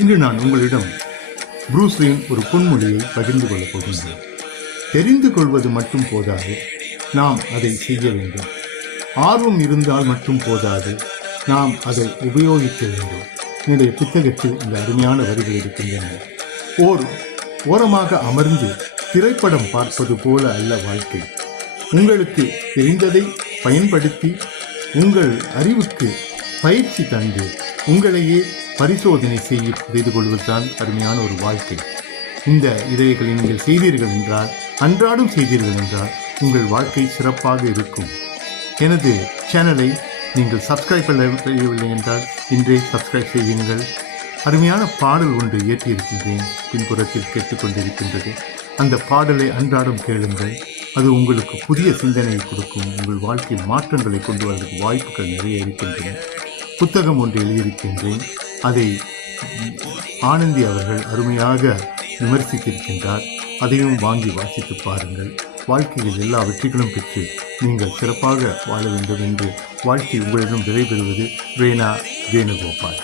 இன்று நான் உங்களிடம் ப்ரூஸ்லியின் ஒரு பொன்மொழியை பகிர்ந்து கொள்ளப் போகின்றேன். தெரிந்து கொள்வது மட்டும் போதாது, நாம் அதை செய்ய வேண்டும். ஆர்வம் இருந்தால் மட்டும் போதாது, நாம் அதை உபயோகிக்க வேண்டும். என்னுடைய புத்தகத்தில் இந்த அருமையான வரிகள் இருக்கின்றன. ஓரமாக அமர்ந்து திரைப்படம் பார்ப்பது போல அல்ல வாழ்க்கை. உங்களுக்கு தெரிந்ததை பயன்படுத்தி உங்கள் அறிவுக்கு பயிற்சி தந்து உங்களையே பரிசோதனை செய்து கொள்வதுதான் அருமையான ஒரு வாழ்க்கை. இந்த இதைகளை நீங்கள் செய்தீர்கள் என்றால், அன்றாடம் செய்தீர்கள் என்றால் உங்கள் வாழ்க்கை சிறப்பாக இருக்கும். எனது சேனலை நீங்கள் சப்ஸ்கிரைப் செய்யவில்லை என்றால் இன்றே சப்ஸ்கிரைப் செய்யுங்கள். அருமையான பாடல் ஒன்று இயற்றியிருக்கின்றேன், பின்புறத்தில் கேட்டுக்கொண்டிருக்கின்றது. அந்த பாடலை அன்றாடம் கேளுங்கள். அது உங்களுக்கு புதிய சிந்தனையை கொடுக்கும். உங்கள் வாழ்க்கையில் மாற்றங்களை கொண்டு வருவதற்கு வாய்ப்புகள் நிறைய இருக்கின்றன. புத்தகம் ஒன்று எழுதியிருக்கின்றேன். அதை ஆனந்தி அவர்கள் அருமையாக விமர்சித்திருக்கின்றார். அதையும் வாங்கி வாசித்து பாருங்கள். வாழ்க்கையில் எல்லா வெற்றிகளும் பெற்று நீங்கள் சிறப்பாக வாழ வேண்டும் என்று வாழ்க்கை உங்களிடம் விடைபெறுவது ரேனா வேணுகோபால்.